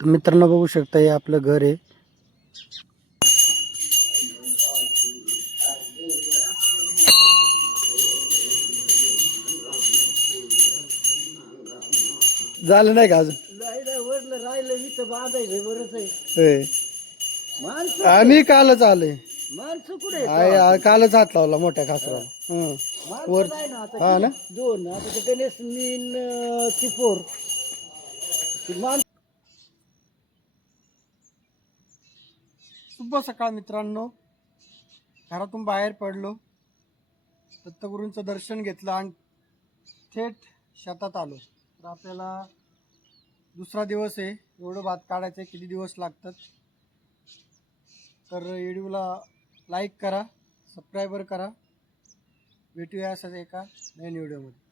तर मित्रांनो बघू शकता हे आपलं घर आहे. झालं नाही का अजून? राहिलं इथं बांधायचं बरंच आहे. होय. माणसं आम्ही कालच आलोय. माणसं कुठे कालच हात लावला मोठ्या खासराला. वर नाही ना आता हा ना. दोन आता ते गणेश मीन चिपोर शुभ सकाळ मित्रांनो. घरातून बाहेर पडलो, दत्तगुरूंचं दर्शन घेतलं आणि थेट शेतात आलो. तर आपल्याला दुसरा दिवस आहे. एवढं भात काढायचं आहे, किती दिवस लागतात. तर व्हिडिओला लाईक करा, सबस्क्राईबर करा. भेटूया असंच एका नवीन व्हिडिओमध्ये.